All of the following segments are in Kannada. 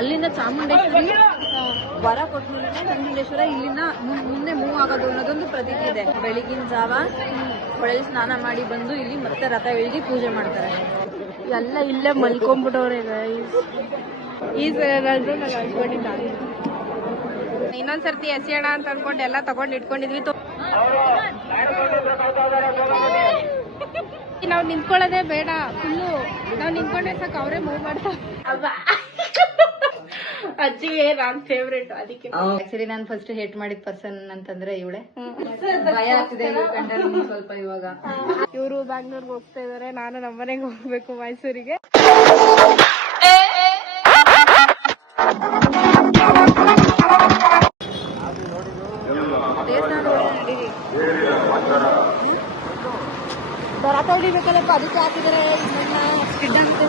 ಅಲ್ಲಿಂದ ಚಾಮುಂಡೇಶ್ವರಿ ವರ ಕೊಟ್ಮೇಲೆ ನಂಜುಂಡೇಶ್ವರ ಇಲ್ಲಿಂದ ಮುಂದೆ ಮೂವ್ ಆಗೋದು ಅನ್ನೋದೊಂದು ಪ್ರತೀತಿ ಇದೆ. ಬೆಳಗಿನ ಜಾವ ಹೊಳೆಯಲ್ಲಿ ಸ್ನಾನ ಮಾಡಿ ಬಂದು ಇಲ್ಲಿ ಮತ್ತೆ ರಥ ಎಳ್ದಿ ಪೂಜೆ ಮಾಡ್ತಾರೆ. ಎಲ್ಲ ಇಲ್ಲೇ ಮಲ್ಕೊಂಡ್ಬಿಟ್ಟವ್ರೆ. ಈ ಸಲ ನಾನು ಅನ್ಕೊಂಡಿದ್ದ ಇನ್ನೊಂದ್ಸರ್ತಿ ಎಸೆಯೋಣ ಅಂತ ಅನ್ಕೊಂಡು ಎಲ್ಲ ತಗೊಂಡ್ ಇಟ್ಕೊಂಡಿದ್ವಿ. ನಾವ್ ನಿಂತ್ಕೊಳ್ಳೋದೇ ಬೇಡ, ಫುಲ್ಲು ನಾವ್ ನಿಂತ್ಕೊಂಡ್ರೆ ಸಾಕು ಅವರೇ ಮೂವ್ ಮಾಡ್ತಾವ. ಅಜ್ಜಿಗೆ ನಾನ್ ಫೇವ್ರೇಟ್, ಅದಕ್ಕೆ ಆಕ್ಚುಲಿ ನಾನು ಫಸ್ಟ್ ಹೇಟ್ ಮಾಡಿದ ಪರ್ಸನ್ ಅಂತಂದ್ರೆ ಇವಳೆ. ಭಯ ಆಗ್ತಿದೆ ಸ್ವಲ್ಪ ಇವಾಗ. ಇವರು ಬ್ಯಾಂಗ್ಳೂರ್ಗೆ ಹೋಗ್ತಾ ಇದಾರೆ, ನಾನು ನಮ್ಮನೆಗೆ ಹೋಗ್ಬೇಕು ಮೈಸೂರಿಗೆ. ರಥ ಹೊಡಿಬೇಕಲ್ಲಪ್ಪ, ಅದಕ್ಕೆ ಹಾಕಿದಾರೆ ಸ್ಕಿಡ್ ಅಂತ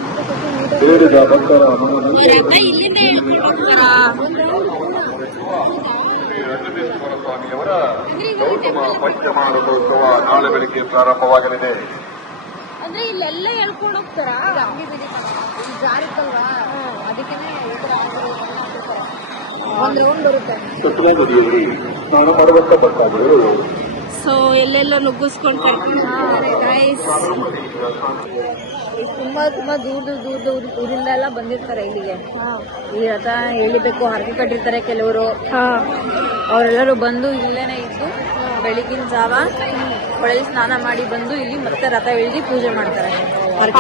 ಪಂಚಮಹಾರಥೋತ್ಸವ ನಾಳೆ ಬೆಳಿಗ್ಗೆ ಪ್ರಾರಂಭವಾಗಲಿದೆ. ಅಂದ್ರೆ ಇಲ್ಲೆಲ್ಲ ಹೇಳ್ಕೊಂಡು ಹೋಗ್ತಾರಾ? ಜಾರಿತ್ತಲ್ವಾ, ಅದಕ್ಕೆ ಒಂದ್ ರೌಂಡ್ ಬರುತ್ತೆ. ಕೃಷ್ಣಾ ನದಿಯಲ್ಲಿ ಸ್ನಾನ ಮಾಡುವಂತ ಭಕ್ತಾದಿಗಳು ಸೊ ಎಲ್ಲೆಲ್ಲ ನುಗ್ಗಿಸ್ಕೊಂಡು ಕರ್ಕೊಂಡು ತುಂಬಾ ದೂರ ಊರಿಂದ ಎಲ್ಲ ಬಂದಿರ್ತಾರೆ ಇಲ್ಲಿಗೆ. ಈ ರಥ ಎಳಿಬೇಕು, ಹರಕೆ ಕಟ್ಟಿರ್ತಾರೆ ಕೆಲವರು. ಅವರೆಲ್ಲರೂ ಬಂದು ಇಲ್ಲೇನೆ ಇದ್ದು ಬೆಳಗಿನ ಜಾವ ಹೊಳೆಯಲ್ಲಿ ಸ್ನಾನ ಮಾಡಿ ಬಂದು ಇಲ್ಲಿ ಮತ್ತೆ ರಥ ಎಳ್ದಿ ಪೂಜೆ ಮಾಡ್ತಾರೆ.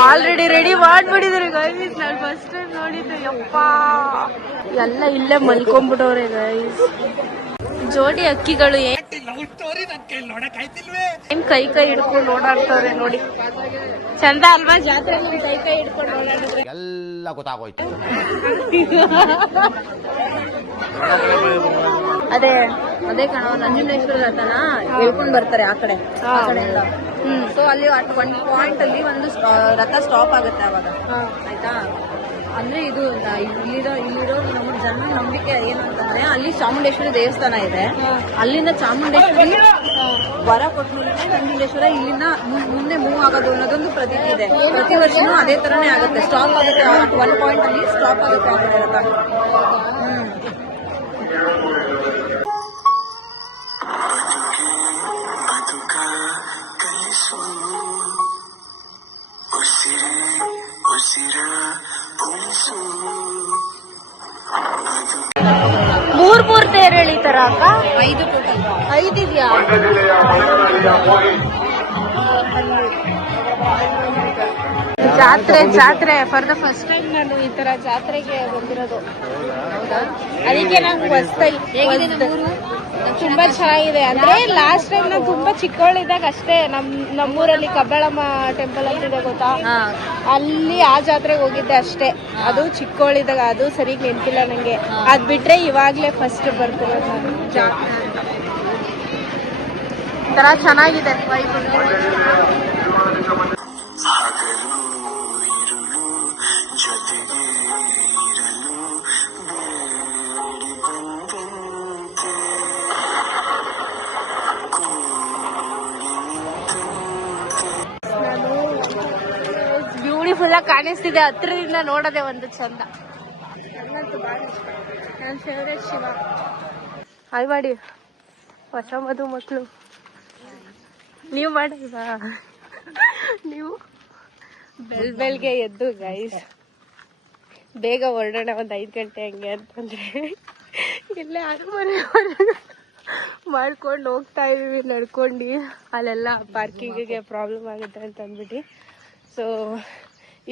ಆಲ್ರೆಡಿ ರೆಡಿ ಮಾಡ್ಬಿಟ್ಟಿದ್ದಾರೆ ಗೈಸ್. ನಾನು ಫಸ್ಟ್ ಟೈಮ್ ನೋಡಿದ್ದೆ. ಯಪ್ಪ, ಎಲ್ಲ ಇಲ್ಲೇ ಮಲ್ಕೊಂಡ್ಬಿಟ್ಟವ್ರೆ ಗೈಸ್. ಜೋಡಿ ಅಕ್ಕಿಗಳು ಏನ್ ಕೈ ಹಿಡ್ಕೊಂಡು ಓಡಾಡ್ತವ್ರೆ ನೋಡಿ. ಚಂದ ಅಲ್ವಾ ಜಾತ್ರೆ ಕೈ ಹಿಡ್ಕೊಂಡು ಓಡಾಡಿದ್ರೆ? ಎಲ್ಲ ಗೊತ್ತಾಗೋಯ್ತು. ಅದೇ ಕಣ ನಂಜುಂಡೇಶ್ವರ ರಥನ ಹೇಳ್ಕೊಂಡ್ ಬರ್ತಾರೆ ಆ ಕಡೆಯಿಂದ. ಸೊ ಅಲ್ಲಿ ಒಂದ್ ಪಾಯಿಂಟ್ ಅಲ್ಲಿ ಒಂದು ರಥ ಸ್ಟಾಪ್ ಆಗುತ್ತೆ ಅವಾಗ. ಆಯ್ತಾ, ಅಂದ್ರೆ ಇದು ಇಲ್ಲಿರೋ ನಮ್ಮ ಜನ ನಂಬಿಕೆ ಏನು ಅಂತಂದ್ರೆ, ಅಲ್ಲಿ ಚಾಮುಂಡೇಶ್ವರಿ ದೇವಸ್ಥಾನ ಇದೆ. ಅಲ್ಲಿಂದ ಚಾಮುಂಡೇಶ್ವರಿ ವರ ಕೊಟ್ಮೇಲೆ ನಂಜುಂಡೇಶ್ವರ ಇಲ್ಲಿಂದ ಮುಂದೆ ಮೂವ್ ಆಗೋದು ಅನ್ನೋದೊಂದು ಪ್ರತೀತಿ ಇದೆ. ಪ್ರತಿ ವರ್ಷನೂ ಅದೇ ತರನೇ ಆಗುತ್ತೆ. ಸ್ಟಾಪ್ ಆಗುತ್ತೆ, ಒನ್ ಪಾಯಿಂಟ್ ಅಲ್ಲಿ ಸ್ಟಾಪ್ ಆಗುತ್ತೆ ಆ ಕಡೆ ರಥ. ಮೂರ್ ತೇರು ಎಳಿತಾರ ಅಕ್ಕ? 5 ಟೋಟಲ್. 5 ಇದೆಯಾ? ಜಾತ್ರೆ ಫಾರ್ ದ ಫಸ್ಟ್ ಟೈಮ್ ನಾನು ಈ ತರ ಜಾತ್ರೆಗೆ ಬಂದಿರೋದು. ಅದಕ್ಕೆ ನಂಗೆ ತುಂಬಾ ಚೆನ್ನಾಗಿದೆ. ಅಂದ್ರೆ ಲಾಸ್ಟ್ ಟೈಮ್ ನಾನು ತುಂಬಾ ಚಿಕ್ಕವಳಿದ್ದಾಗ ಅಷ್ಟೇ ನಮ್ಮೂರಲ್ಲಿ ಕಬ್ಬಳಮ್ಮ ಟೆಂಪಲ್ ಅಂತಿದೆ ಗೊತ್ತಾ, ಅಲ್ಲಿ ಆ ಜಾತ್ರೆಗೆ ಹೋಗಿದ್ದೆ ಅಷ್ಟೇ. ಅದು ಚಿಕ್ಕವಳಿದ್ದಾಗ, ಅದು ಸರಿಗ್ ನೆನಪಿಲ್ಲ ನಂಗೆ. ಅದ್ ಬಿಟ್ರೆ ಇವಾಗ್ಲೇ ಫಸ್ಟ್ ಬರ್ತಿರೋದು ಜಾತ್ರೆ. ತರ ಚೆನ್ನಾಗಿದೆ ವೈಬ್. ಬ್ಯೂಟಿಫುಲ್ ಆಗಿ ಕಾಣಿಸ್ತಿದೆ, ಹತ್ರದಿಂದ ನೋಡೋದೆ ಒಂದು ಚಂದ. ನನ್ನಂತೂ ಭಾಳ ಇಷ್ಟ, ನನ್ನ ಫೇವ್ರೇಟ್ ಶಿವ. ಹಾಯ್ ಮಾಡಿ ಹೊಸ ಮದು ಮಕ್ಕಳು. ನೀವು ಮಾಡಿಲ್ವಾ? ನೀವು ಬೆಳಗ್ಗೆ ಎದ್ದು ಗೈಸ್ ಬೇಗ ಹೊರಡೋಣ ಒಂದು 5 ಗಂಟೆ ಹಂಗೆ ಅಂತಂದ್ರೆ ಇಲ್ಲೇ ಅರಮನೆ ಮಾಡ್ಕೊಂಡು ಹೋಗ್ತಾ ಇದೀವಿ ನಡ್ಕೊಂಡು. ಅಲ್ಲೆಲ್ಲ ಪಾರ್ಕಿಂಗಿಗೆ ಪ್ರಾಬ್ಲಮ್ ಆಗುತ್ತೆ ಅಂತ ಅಂದ್ಬಿಟ್ಟು. ಸೊ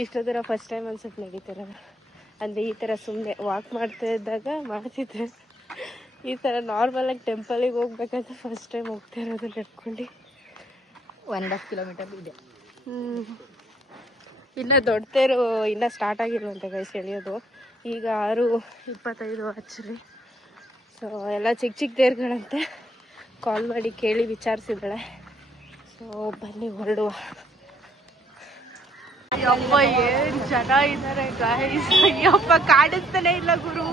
ಇಷ್ಟು ದೂರ ಫಸ್ಟ್ ಟೈಮ್ ಅನ್ಸುತ್ತೆ ನಡೀತಿರೋದು. ಅಂದರೆ ಈ ಥರ ಸುಮ್ಮನೆ ವಾಕ್ ಮಾಡ್ತಾ ಇದ್ದಾಗ ಮಾಡ್ತಿದ್ದೆ. ಈ ಥರ ನಾರ್ಮಲಾಗಿ ಟೆಂಪಲಿಗೆ ಹೋಗ್ಬೇಕಂತ ಫಸ್ಟ್ ಟೈಮ್ ಹೋಗ್ತಾ ಇರೋದು ನಡ್ಕೊಂಡು. 1.5 ಕಿಲೋಮೀಟರ್ ಇದೆ. ಇನ್ನು ದೊಡ್ಡ ತೇರು ಇನ್ನೂ ಸ್ಟಾರ್ಟ್ ಆಗಿರುವಂತೆ ಗೈಸ್ ಎಳೆಯೋದು. ಈಗ 6:25 ಆಕ್ಚುಲಿ. ಸೊ ಎಲ್ಲ ಚಿಕ್ಕ ತೇರುಗಳಂತೆ. ಕಾಲ್ ಮಾಡಿ ಕೇಳಿ ವಿಚಾರಿಸಿದ್ದಾಳೆ. ಸೊ ಬನ್ನಿ ಹೊರಡುವ. ಅಯ್ಯಪ್ಪ ಏನು ಜನ ಇದ್ದಾರೆ ಗೈಸ್. ಅಯ್ಯಪ್ಪ ಕಾಣಿಸ್ತಾನೆ ಇಲ್ಲ ಗುರು,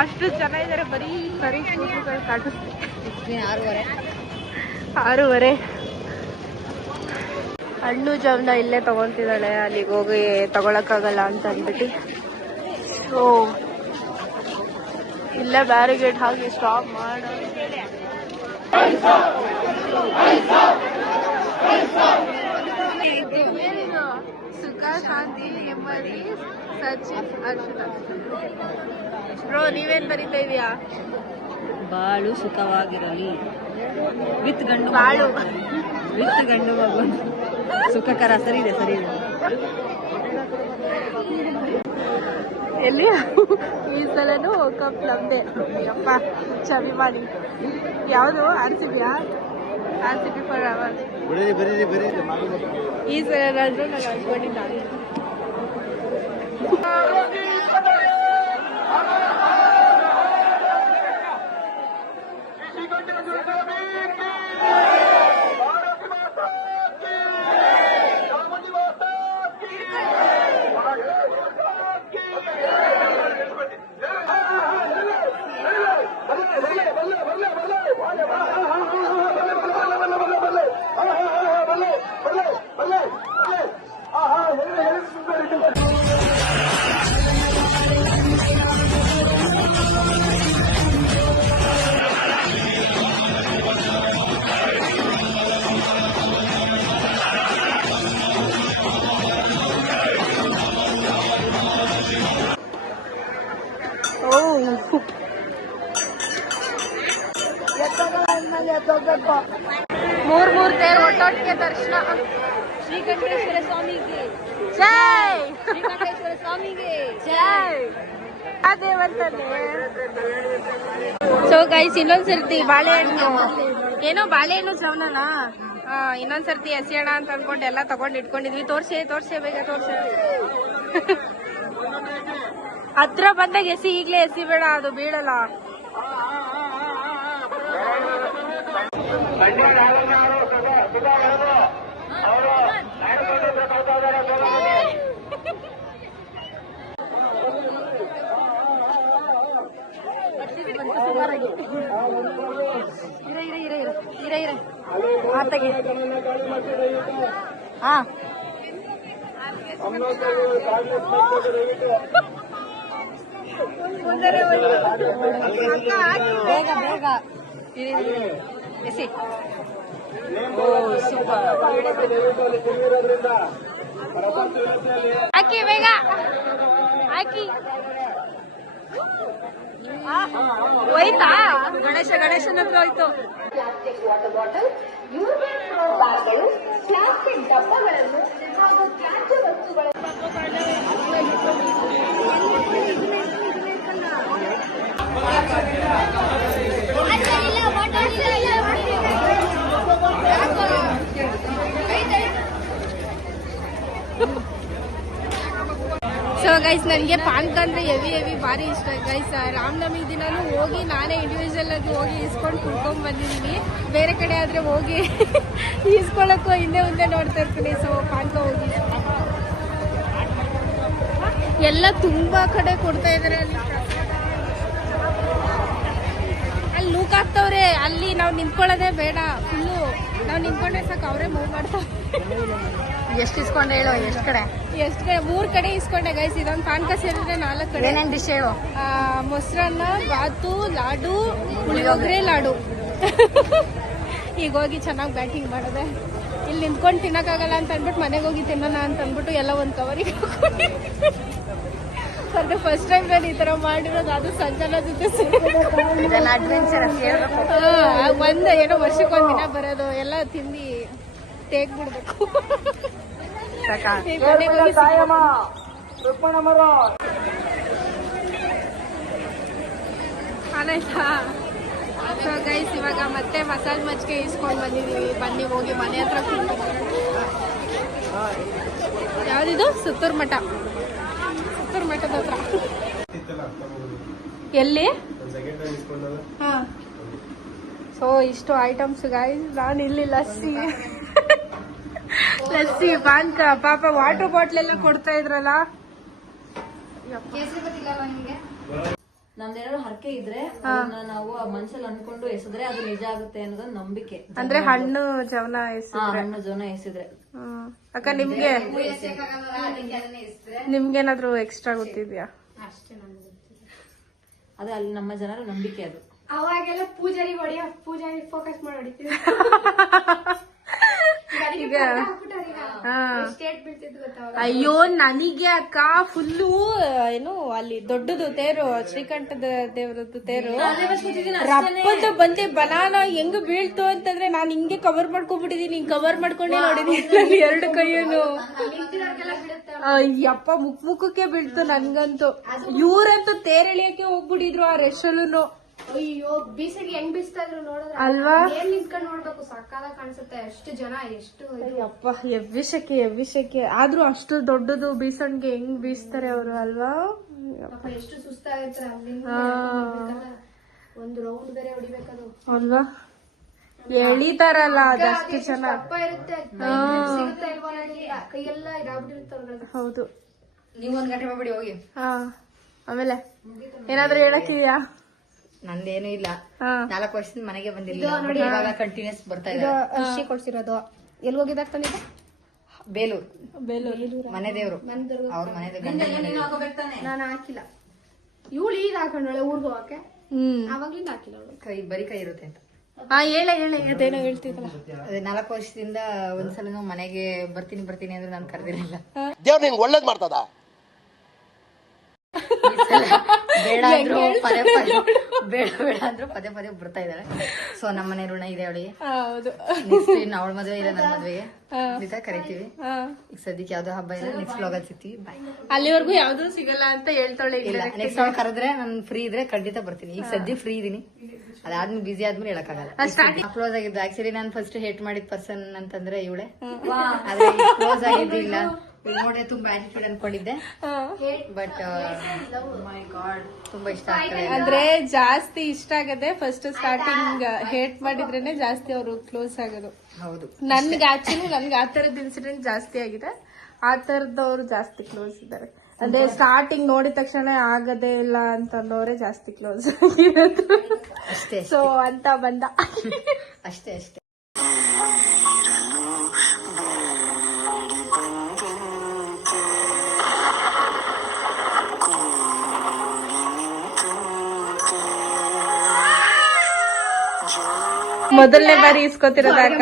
ಅಷ್ಟು ಜನ ಇದ್ದಾರೆ. ಬರೀ ಕೂದಲುಗಳು ಕಾಣಿಸ್ತಾರೆ. 6:30. ಹಣ್ಣು ಜಾಮ್ನ ಇಲ್ಲೇ ತಗೊತಿದ್ದಾಳೆ, ಅಲ್ಲಿಗೆ ಹೋಗಿ ತಗೊಳಕ್ಕಾಗಲ್ಲ ಅಂತ ಅಂದ್ಬಿಟ್ಟು. ಓ ಇಲ್ಲೇ ಬ್ಯಾರಿಗೇಡ್ ಹಾಕಿ ಸ್ಟಾಪ್ ಮಾಡ. ಸುಖ ಶಾಂತಿ ನೆಮ್ಮದಿ ಸಚಿನ್ ಅರ್ಷಿತಾ. ಬ್ರೋ ನೀವೇನ್ ಬರೀತಾ ಇದೀಯಾ? ಬಾಳು ಸುಖವಾಗಿರಲಿ ವಿತ್ ಗಂಡು ಬಾಳು ವಿತ್ ಗಂಡು ಮಗು ಸುಖಕರ. ಸರಿ ಇದೆ ಸರಿ ಇದೆ. ಎಲ್ಲಿ ಈ ಸಲನು ಕಪ್ ನಮ್ದೆ. ಯಪ್ಪ ಅಭಿಮಾನಿ. ಯಾವುದು RCBಯಾ? RCB for our. ಈ ಸಲ ನಾನು ಅನ್ಕೊಂಡಿದ್ದೆ. ಮೂರ್ ತೇರ್ ಒಟ್ಟೊಟ್ಟಿಗೆ ದರ್ಶನ. ಶ್ರೀಕಂಠೇಶ್ವರ ಸ್ವಾಮಿಗೆ ಜೈ. ಶ್ರೀಕಂಠೇಶ್ವರ ಸ್ವಾಮಿಗೆ ಜೈ. ಅದೇ ಬರ್ತದೆ. ಸೊ ಗೈಸ್ ಇನ್ನೊಂದ್ಸರ್ತಿ ಬಾಳೆಹಣ್ಣು ಏನೋ ಬಾಳೆಹಣ್ಣು ಶ್ರವಣನಾ ಇನ್ನೊಂದ್ಸರ್ತಿ ಎಸೆಯೋಣ ಅಂತ ಅನ್ಕೊಂಡು ಎಲ್ಲ ತಗೊಂಡ್ ಇಟ್ಕೊಂಡಿದ್ವಿ. ತೋರ್ಸೆ ಬೇಗ ತೋರ್ಸೆ. ಹತ್ರ ಬಂದಾಗ ಈಗ್ಲೇ ಎಸಿಬೇಡ, ಅದು ಬೀಳಲ್ಲ. ಬೇಗ ಬೇಗ ಎಸಿ. ಓ ಸೂಪರ್. ಹಾಕಿ ಬೇಗ ಹಾಕಿ. ಹೋಯ್ತಾ? ಗಣೇಶನ ಹತ್ರ ಹೋಯ್ತು. ಪ್ಲಾಸ್ಟಿಕ್ ವಾಟರ್ ಬಾಟಲ್, ಯೂರಿನ್ ಬಾರ್ಗಳು, ಪ್ಲಾಸ್ಟಿಕ್ ಡಬ್ಬಗಳನ್ನು ಹಾಗೂ ತ್ಯಾಜ್ಯ ವಸ್ತುಗಳನ್ನು ಸೊ ಗೈಸ್ ನನಗೆ ಪಾನ್ಕ ಅಂದ್ರೆ ಹೆವಿ ಭಾರಿ ಇಷ್ಟ ಗೈಸ್. ರಾಮನವಮಿ ದಿನಾನು ಹೋಗಿ ನಾನೇ ಇಂಡಿವಿಜುವಲ್ ಆಗಿ ಹೋಗಿ ಇಸ್ಕೊಂಡು ಕುಡ್ಕೊಂಡ್ ಬಂದಿದ್ದೀನಿ. ಬೇರೆ ಕಡೆ ಆದ್ರೆ ಹೋಗಿ ಈಸ್ಕೊಳ್ಳೋಕ್ಕೂ ಹಿಂದೆ ಮುಂದೆ ನೋಡ್ತಾ ಇರ್ತೀನಿ. ಸೊ ಪಾನ್ಕ ಹೋಗಿ ಎಲ್ಲ ತುಂಬಾ ಕಡೆ ಕೊಡ್ತಾ ಇದಾರೆ. ಅಲ್ಲಿ ಲೂಕ್ ಆಗ್ತವ್ರೆ. ಅಲ್ಲಿ ನಾವು ನಿಂತ್ಕೊಳ್ಳೋದೇ ಬೇಡ. ಫುಲ್ಲು ನಾವು ನಿಂತ್ಕೊಂಡ್ರೆ ಸಾಕು, ಅವರೇ ಮೂವ್ ಮಾಡ್ತಾವೆ. ಎಷ್ಟು ಇಸ್ಕೊಂಡೆ ಹೇಳು? ಎಷ್ಟು ಕಡೆ? 3 ಕಡೆ ಇಸ್ಕೊಂಡೆ ಗೈಸ್. ಇದೊಂದು ಪಾನ್ಕ ಸೇರಿದ್ರೆ 4 ಕಡೆ. ಏನೇನ್ ಡಿಶ್ ಹೇಳು? ಮೊಸರನ್ನ, ಬಾತು, ಲಾಡು, ಪುಳಿಯೋಗರೆ, ಲಾಡು. ಈಗ ಹೋಗಿ ಚೆನ್ನಾಗಿ ಬ್ಯಾಟಿಂಗ್ ಮಾಡೋದೆ. ಇಲ್ಲಿ ನಿಂತ್ಕೊಂಡು ತಿನ್ನಕ್ಕಾಗಲ್ಲ ಅಂತ ಅಂದ್ಬಿಟ್ಟು ಮನೆಗೆ ಹೋಗಿ ತಿನ್ನೋಣ ಅಂತ ಅಂದ್ಬಿಟ್ಟು ಎಲ್ಲ ಒಂದು ಕವರಿಗೆ ಅಂದ್ರೆ ಫಸ್ಟ್ ಟೈಮ್ ನಾನು ಈ ತರ ಮಾಡಿರೋದು. ಅದು ಸಂಜನ ಜೊತೆ ಅಡ್ವೆಂಚರ್ ಏನೋ ವರ್ಷಕ್ಕೊಂದ್ ದಿನ ಬರೋದು. ಎಲ್ಲ ತಿಂದು ತೇಗ್ಬಿಡ್ಬೇಕು. ಆಯ್ತಾ? ಸೊ ಗೈಸ್ ಇವಾಗ ಮತ್ತೆ ಮಸಾಲೆ ಮಜ್ಜಿಗೆ ಇಸ್ಕೊಂಡು ಬಂದಿದೀವಿ. ಬನ್ನಿ ಹೋಗಿ ಮನೆ ಹತ್ರ ಯಾವ್ದಿದು? ಸುತ್ತೂರ್ ಮಠದ ಹತ್ರ. ಎಲ್ಲಿ? ಹಾ. ಸೊ ಇಷ್ಟು ಐಟಮ್ಸ್ ಗೈಸ್. ನಾನು ಇಲ್ಲಿ ಲಸ್ಸಿ ಪಾನ್ಕ, ಪಾಪ ವಾಟರ್ ಬಾಟ್ಲ್ ಎಲ್ಲ ಕೊಡ್ತಾ ಇದ್ರಲ್ಲ. ನಮ್ದೇನಾದ್ರು ಹರಕೆ ಇದ್ರೆ ಅದನ್ನ ನಾವು ಮನ್ಸಲ್ಲಿ ಅನ್ಕೊಂಡು ಎಸಿದ್ರೆ ಅದು ನಿಜ ಆಗುತ್ತೆ ಅನ್ನೋದೊಂದು ನಂಬಿಕೆ. ಅಂದ್ರೆ ಹಣ್ಣು ಜವನ ಹಣ್ಣು ಜೋನ ಎಸಿದ್ರೆ. ಅಕ್ಕ ನಿಮ್ಗೇನಾದ್ರು ಎಕ್ಸ್ಟ್ರಾ ಗೊತ್ತಿದ್ಯಾ? ಅಷ್ಟೇ ನನಗೆ ಗೊತ್ತಿಲ್ಲ. ಅದು ಅಲ್ಲಿ ನಮ್ಮ ಜನರ ನಂಬಿಕೆ ಅದು. ಅವಾಗೆಲ್ಲ ಪೂಜಾರಿ ಫೋಕಸ್ ಮಾಡಿ ಹೊಡಿತೀವಿ. ಸ್ಟೇಟ್ ಬೀಳ್ತಿದ್ದು ಗೊತ್ತಾ? ಅಯ್ಯೋ ನನಗೆ ಅಕ್ಕ ಫುಲ್ಲು ಏನು ಅಲ್ಲಿ ದೊಡ್ಡದು ತೇರು, ಶ್ರೀಕಂಠದ ದೇವರದ್ದು ತೇರು ರಪ್ಪದ ಬಂದೆ ಬನಾನ ಹೆಂಗ್ ಬೀಳ್ತು ಅಂತಂದ್ರೆ ನಾನ್ ಹಿಂಗೆ ಕವರ್ ಮಾಡ್ಕೊಂಡ್ಬಿಟ್ಟಿದೀನಿ, ಹಿಂಗ್ ಕವರ್ ಮಾಡ್ಕೊಂಡೆ ನೋಡಿದೀನಿ ಎರಡು ಕೈಯನ್ನು. ಅಯ್ಯಪ್ಪ ಮುಖಕ್ಕೆ ಬೀಳ್ತು ನನ್ಗಂತೂ. ಇವ್ರಂತೂ ತೇರೆಳಿಯಕ್ಕೆ ಹೋಗ್ಬಿಟ್ಟಿದ್ರು ಆ ರಶ್ ಅಲ್ಲೂ. ಅಯ್ಯೋ ಬೀಸಗೆ ಹೆಂಗ್ ಬೀಸ್ತಾ ಇದ್ರು ನೋಡಿದ್ರೆ ಅಲ್ವಾ? ಏನ್ ನಿಂತ್ಕೊಂಡ್ ನೋಡ್ಬೇಕು, ಸಕ್ಕತ್ತಾಗಿ ಕಾಣಿಸುತ್ತೆ. ಎಷ್ಟು ಜನ, ಎಷ್ಟು ಅಪ್ಪ ಎವ್ವಿಷಕ್ಕೆ ಆದ್ರೂ ಅಷ್ಟು ದೊಡ್ಡದು ಬೀಸಣ್ಗೆ ಹೆಂಗ್ ಬೀಸ್ತಾರೆ ಅವರು ಅಲ್ವಾ? ಎಷ್ಟು ಸುಸ್ತಾಗಿರ್ತಾರೆ ಅಲ್ಲಿಂದ ಒಂದು ರೌಂಡ್ ಬೇರೆ ಹೊಡಿಬೇಕದು ಅಲ್ವಾ? ಎಳಿತಾರಲ್ಲ ಅದಷ್ಟು ಜನ. ದಪ್ಪ ಇರುತ್ತೆ, ಸಿಗುತ್ತಾ ಇಲ್ವಾ ಅನ್ನೋದಿಲ್ಲ, ಕೈಯೆಲ್ಲ ಇದಾಗ್ಬಿಟ್ಟಿರುತ್ತೆ. ಹೌದು. ನೀವು 1 ಗಂಟೆ ಮಾಡ್ಬಿಡಿ ಹೋಗಿ. ಆಮೇಲೆ ಏನಾದ್ರೂ ಹೇಳಕ್ಕಿದ್ಯಾ? ನಂದೇನು ಇಲ್ಲ. 4 ವರ್ಷದಿಂದ ಮನೆಗೆ ಬಂದಿಲ್ಲ, ಇವಾಗ ಕಂಟಿನ್ಯೂಸ್ ಬರ್ತಾ ಇದೆ. ಖುಷಿ ಕೊಡ್ಸಿರೋದು. ಎಲ್ಲಿ ಹೋಗಿದಾಗ ತಂದಿದ್ದ? ಬೇಲೂರು ಮನೆ ದೇವ್ರು, ಅವ್ರ ಮನೆ ನಾನು ಹಾಕಿಲ್ಲ. ಇವಳು ಈಗ ಹಾಕೊಂಡಳೆ ಊರ್ಗ್ ಹೋಗಕ್ಕೆ, ಅವಾಗ್ಲಿಂದ ಹಾಕಿಲ್ಲ ಅವಳು. ಬರೀ ಕೈ ಇರುತ್ತೆ ಅಂತ. ಹೇಳ ಅದೇನೋ ಹೇಳ್ತಿದ್ದಲ್ಲ. ಅದೇ 4 ವರ್ಷದಿಂದ ಒಂದ್ಸಲ ಮನೆಗೆ ಬರ್ತೀನಿ ಅಂದ್ರೆ ನಾನು ಕರೆದಿರಲಿಲ್ಲ. ದೇವ್ರು ನಿಂಗೆ ಒಳ್ಳೇದ್ ಮಾಡ್ತದ. ಬೇಡ ಅಂದ್ರು ಬೇಡ ಅಂದ್ರು ಪದೇ ಬರ್ತಾ ಇದಾರೆ. ಸೊ ನಮ್ಮ ಮನೆ ಋಣ ಇದೆ ಅವಳಿಗೆ. ನೆಕ್ಸ್ಟ್ ಇನ್ನು ಅವಳ ಮದುವೆ ಇಲ್ಲ, ನನ್ನ ಮದುವೆಗೆ ಖಂಡಿತ ಕರಿತೀವಿ. ಈಗ ಸದ್ಯಕ್ಕೆ ಯಾವ್ದೋ ಹಬ್ಬ ಇಲ್ಲ, ನೆಕ್ಸ್ಟ್ ವ್ಲಾಗಲ್ಲಿ ಸಿಗ್ತೀವಿ. ಬಾಯ್. ಅಲ್ಲಿವರೆಗೂ ಯಾವ್ದು ಸಿಗಲ್ಲ ಅಂತ ಹೇಳ್ತಾಳೆ. ಇಲ್ಲ, ನೆಕ್ಸ್ಟ್ ಅವಳು ಕರೆದ್ರೆ ನಾನು ಫ್ರೀ ಇದ್ರೆ ಖಂಡಿತ ಬರ್ತೀನಿ. ಈಗ ಸದ್ಯ ಫ್ರೀ ಇದೀನಿ, ಅದಾದ್ಮೇಲೆ ಬಿಸಿ ಆದ್ಮೇಲೆ ಹೇಳಕ್ಕಾಗಲ್ಲ. ಕ್ಲೋಸ್ ಆಗಿದ್ದು ಆಕ್ಚುಲಿ ನಾನು ಫಸ್ಟ್ ಹೇಟ್ ಮಾಡಿದ ಪರ್ಸನ್ ಅಂತಂದ್ರೆ ಇವಳೆ. ಆದ್ರೆ ಕ್ಲೋಸ್ ಆಗಿದ್ದಿಲ್ಲ, ನೋಡ್ರೆ ತುಂಬಾ ಆಟಿಟ್ಯೂಡ್ ಅನ್ಕೊಂಡಿದ್ದೆ. ಬಟ್ ತುಂಬಾ ಇಷ್ಟ ಆಗ್ತದೆ. ಅಂದ್ರೆ ಜಾಸ್ತಿ ಇಷ್ಟ ಆಗದೆ ಫಸ್ಟ್ ಸ್ಟಾರ್ಟಿಂಗ್ ಹೇಟ್ ಮಾಡಿದ್ರೇನೆ ಜಾಸ್ತಿ ಅವರು ಕ್ಲೋಸ್ ಆಗೋದು. ಹೌದು. ನನ್ಗೆ ಆ ತರದ ಇನ್ಸಿಡೆಂಟ್ ಜಾಸ್ತಿ ಆಗಿದೆ. ಆ ತರದವ್ರು ಜಾಸ್ತಿ ಕ್ಲೋಸ್ ಇದ್ದಾರೆ. ಅಂದ್ರೆ ಸ್ಟಾರ್ಟಿಂಗ್ ನೋಡಿದ ತಕ್ಷಣ ಆಗದೇ ಇಲ್ಲ ಅಂತಂದವ್ರೆ ಜಾಸ್ತಿ ಕ್ಲೋಸ್ ಆಗಿರೋದು. ಅಷ್ಟೇ. ಸೊ ಅಂತ ಬಂದ ಅಷ್ಟೇ. ಮೊದಲನೇ ಬಾರಿ ಇಸ್ಕೊತಿರೋದಾಕ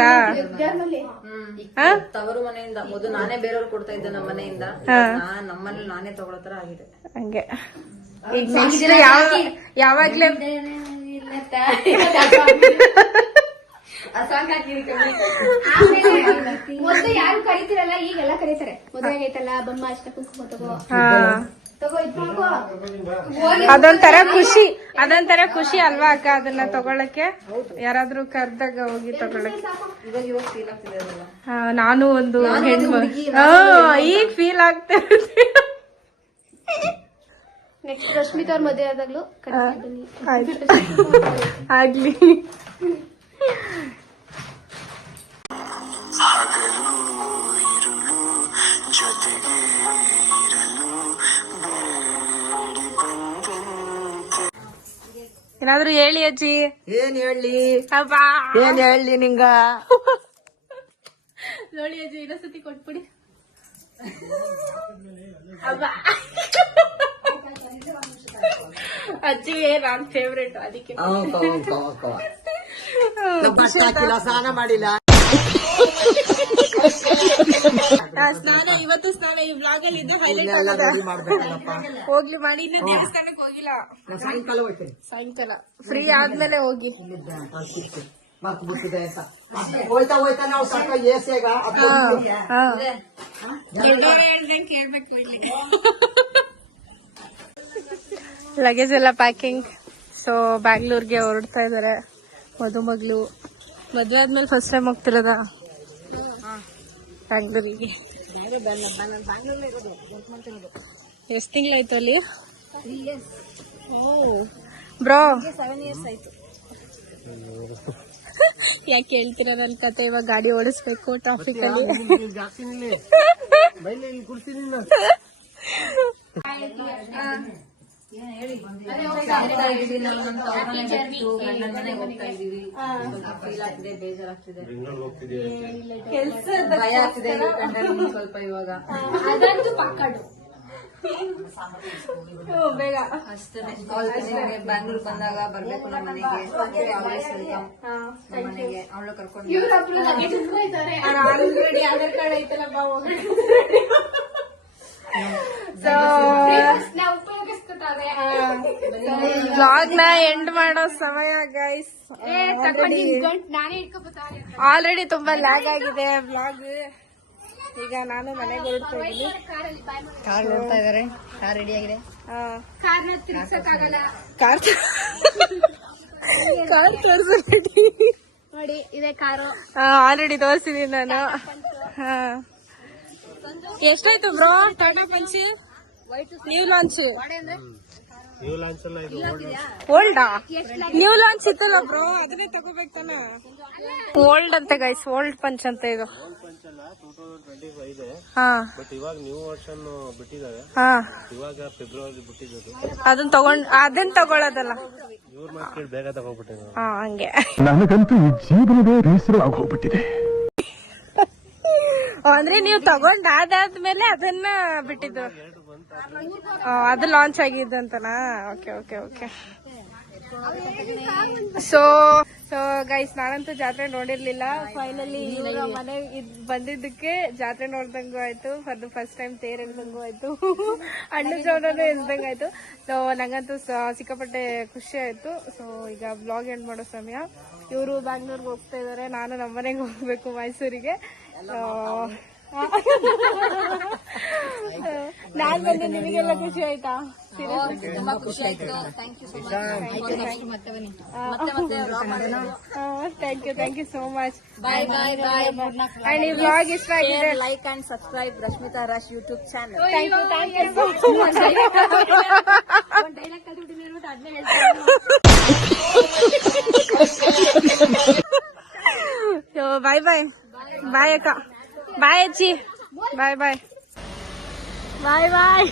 ತವರು ಮನೆಯಿಂದ ಮೊದಲು ನಾನೇ ಬೇರೆಯವ್ರು ಕೊಡ್ತಾ ಇದ್ದೆ, ನಮ್ಮ ಮನೆಯಿಂದ. ನಮ್ಮಲ್ಲಿ ನಾನೇ ತಗೊಳ್ಳೋ ತರ ಆಗಿದೆ. ಹಂಗೆ ಈಗ ನೆಕ್ಸ್ಟ್ ಯಾವಾಗ್ಲೇ ಮೊದಲು ಯಾರು ಕರೀತಿರಲ್ಲ, ಈಗೆಲ್ಲ ಕರೀತಾರೆ. ಮದುವೆ ಆಗೈತಲ್ಲ, ಬೊಮ್ಮ ಅಷ್ಟ ಕುಂಕುಮ ತಗೋ ಅದೊಂಥರ ಖುಷಿ ಅಲ್ವಾ ಅಕ್ಕ? ಅದನ್ನ ತಗೊಳಕ್ಕೆ ಯಾರಾದ್ರೂ ಕರ್ದಾಗ ಹೋಗಿ ತಗೊಳಕ್ಕೆ. ನಾನು ಒಂದು ಹೆಣ್ಣು ಈಗ ಫೀಲ್ ಆಗ್ತಾ ನೆಕ್ಸ್ಟ್ ರಶ್ಮಿತಾ ಅವ್ರ ಮದುವೆ ಆದಾಗ್ಲೂ ಆಗ್ಲಿ. ಏನಾದ್ರು ಹೇಳಿ ಅಜ್ಜಿ. ಏನ್ ಹೇಳಿ ನಿಂಗ? ನೋಡಿ ಅಜ್ಜಿ, ಇನ್ನೊಂದ್ಸತಿ ಕೊಟ್ಬಿಡಿ. ಅಜ್ಜಿ ನಾನ್ ಫೇವ್ರೇಟ್, ಅದಕ್ಕೆ ಸ್ನಾನ ಮಾಡಿಲ್ಲ. ಸ್ನಾನ ಇವತ್ತು ಈ ವ್ಲಾಗ್ ಅಲ್ಲಿ ಇದು ಹೈಲೈಟ್ ಹೋಗ್ಲಿ ಮಾಡಿ. ಇನ್ನು ದೇವಸ್ಥಾನಕ್ಕೆ ಹೋಗಿಲ್ಲ, ಸಾಯಂಕಾಲ ಫ್ರೀ ಆದ್ಮೇಲೆ ಹೋಗಿ. ಹೋಯ್ತಾ ನಾವು ಸಾಕ ಏಸಿಯಾಗ ಹೇಳ್ದಂಗೆ ಕೇಳ್ಬೇಕು. ಇಲ್ಲಿ ಲಗೇಜ್ ಎಲ್ಲ ಪ್ಯಾಕಿಂಗ್. ಸೊ ಬ್ಯಾಂಗ್ಳೂರ್ಗೆ ಹೊರಡ್ತಾ ಇದಾರೆ ಮದುಮಗಳು. ಮದ್ವೆ ಆದ್ಮೇಲೆ ಫಸ್ಟ್ ಟೈಮ್ ಹೋಗ್ತಿರೋದ ಬ್ಯಾಂಗ್ಳೂರಿಗೆ. ಎಷ್ಟು ತಿಂಗಳಾಯ್ತು ಅಲ್ಲಿ? ಬ್ರೋ 7 years ಆಯ್ತು. ಯಾಕೆ ಹೇಳ್ತೀರಾ ನನ್ ಕತೆ? ಇವಾಗ ಗಾಡಿ ಓಡಿಸ್ಬೇಕು ಟ್ರಾಫಿಕ್ ಅಲ್ಲಿ. ಭಯ ಆಗ್ತಿದೆ ಸ್ವಲ್ಪ ಇವಾಗ. ಅದಂತೂ ಪಕ್ಕಡು. ಬೇಗ ಅಷ್ಟೇ ಬ್ಯಾಂಗ್ಳೂರ್ ಬಂದಾಗ ಬರ್ಬೇಕು ನಮ್ಮ ಮನೆಗೆ ಮನೆಗೆ ಅವಳು ಕರ್ಕೊಂಡು ಆಲ್ರೆಡಿ ಆಧಾರ್ ಕಾರ್ಡ್ ಐತಲ್ಲ ಬಾ ಹೋಗಿ ಬ್ಲಾಗ್ ನ ಎಂಡ್ ಮಾಡೋ ಸಮಯ ಗೈಸ್. ಆಲ್ರೆಡಿ ತುಂಬಾ ಲ್ಯಾಗ್ ಆಗಿದೆ ಬ್ಲಾಗ್. ಈಗ ನಾನು ಮನೆಗೆ ಹೊರಡ್ತಾ ಇದ್ದೀನಿ. ಕಾರ್ ನೋಡ್ತಾ ಇದಾರೆ, ಕಾರ್ ರೆಡಿ ಆಗಿದೆ. ಕಾರ್ ತೋರಿಸಿ ನೋಡಿ ಇದೆ ಕಾರು. ಆಲ್ರೆಡಿ ತೋರಿಸಿದೀನಿ ನಾನು. ಎಷ್ಟಾಯ್ತು bro Tata Punch new launch? ಓಲ್ಡಾ? ನ್ಯೂ ಲಾಂಚ್ ಇತ್ತಲ್ಲ ಬ್ರೋ, ಅದನ್ನೇ ತಗೋಬೇಕು ತಾನ. ಓಲ್ಡ್ ಅಂತ ಗೈಸ್, ಓಲ್ಡ್ ಪಂಚ್ ಅಂತ ಇದು. ಬಟ್ ಇವಾಗ ನ್ಯೂ ವರ್ಷನ್ ಬಿಟ್ಟಿದ್ದಾರೆ. ಇವಾಗ ಫೆಬ್ರವರಿ ಬಿಟ್ಟಿದ್ದು. ಅದನ್ನ ತಗೊಳ್ಳೋದಲ್ಲ, ಇವ್ರ ಮಾರ್ಕೆಟ್ ಬೇಗ ತಗೋಬಿಟ್ಟಿದ್ದಾರೆ. ಹಂಗೆ. ನನಗಂತೂ ಈ ಜೀವನವೇ ಬೇಸರ ಆಗೋಗ್ಬಿಟ್ಟಿದೆ. ಅಂದ್ರೆ ನೀವು ತಗೊಂಡಾದ್ಮೇಲೆ ಅದನ್ನ ಬಿಟ್ಟಿದ್ದು. ಅದು ಲಾಂಚ್ ಆಗಿದ್ದಂತನಾ? Okay okay okay. So guys, ನಾನಂತೂ ಜಾತ್ರೆ ನೋಡಿರ್ಲಿಲ್ಲ. ಫೈನಲಿ ಮನೆ ಬಂದಿದ್ದಕ್ಕೆ ಜಾತ್ರೆ ನೋಡ್ದಂಗೂ ಆಯ್ತು. ಫಾರ್ ದ ಫಸ್ಟ್ ಟೈಮ್ ತೇರ್ ಎಳ್ದಂಗೂ ಆಯ್ತು, ಹಣ್ಣು ಜೋಡನು ಎಳ್ದಂಗಾಯ್ತು. ಸೊ ನಂಗಂತೂ ಸಿಕ್ಕಾಪಟ್ಟೆ ಖುಷಿ ಆಯ್ತು. ಸೊ ಈಗ ಬ್ಲಾಗ್ ಎಂಡ್ ಮಾಡೋ ಸಮಯ. ಇವರು ಬ್ಯಾಂಗ್ಳೂರ್ಗೆ ಹೋಗ್ತಾ ಇದಾರೆ, ನಾನು ನಮ್ಮ ಮನೆಗೆ ಹೋಗ್ಬೇಕು ಮೈಸೂರಿಗೆ. ನಾನ್ ಬಂದು ನಿಮಗೆಲ್ಲ ಖುಷಿ ಆಯ್ತಾ? ತುಂಬಾ ಖುಷಿ ಆಯ್ತು. Thank you so much. ಮತ್ತೆ ಬನ್ನಿ, thank you so much. Bye bye bye. And ಈ ವ್ಲಾಗ್ ಇಷ್ಟ ಆಗಿದೆ, like and subscribe Rashmita Rash YouTube channel. Thank you so much. Bye bye bye ಅಕ್ಕ, ಬಾಯ್ ಅಜ್ಜಿ, ಬಾಯ್ ಬಾಯ್ ಬಾಯ್ ಬಾಯ್.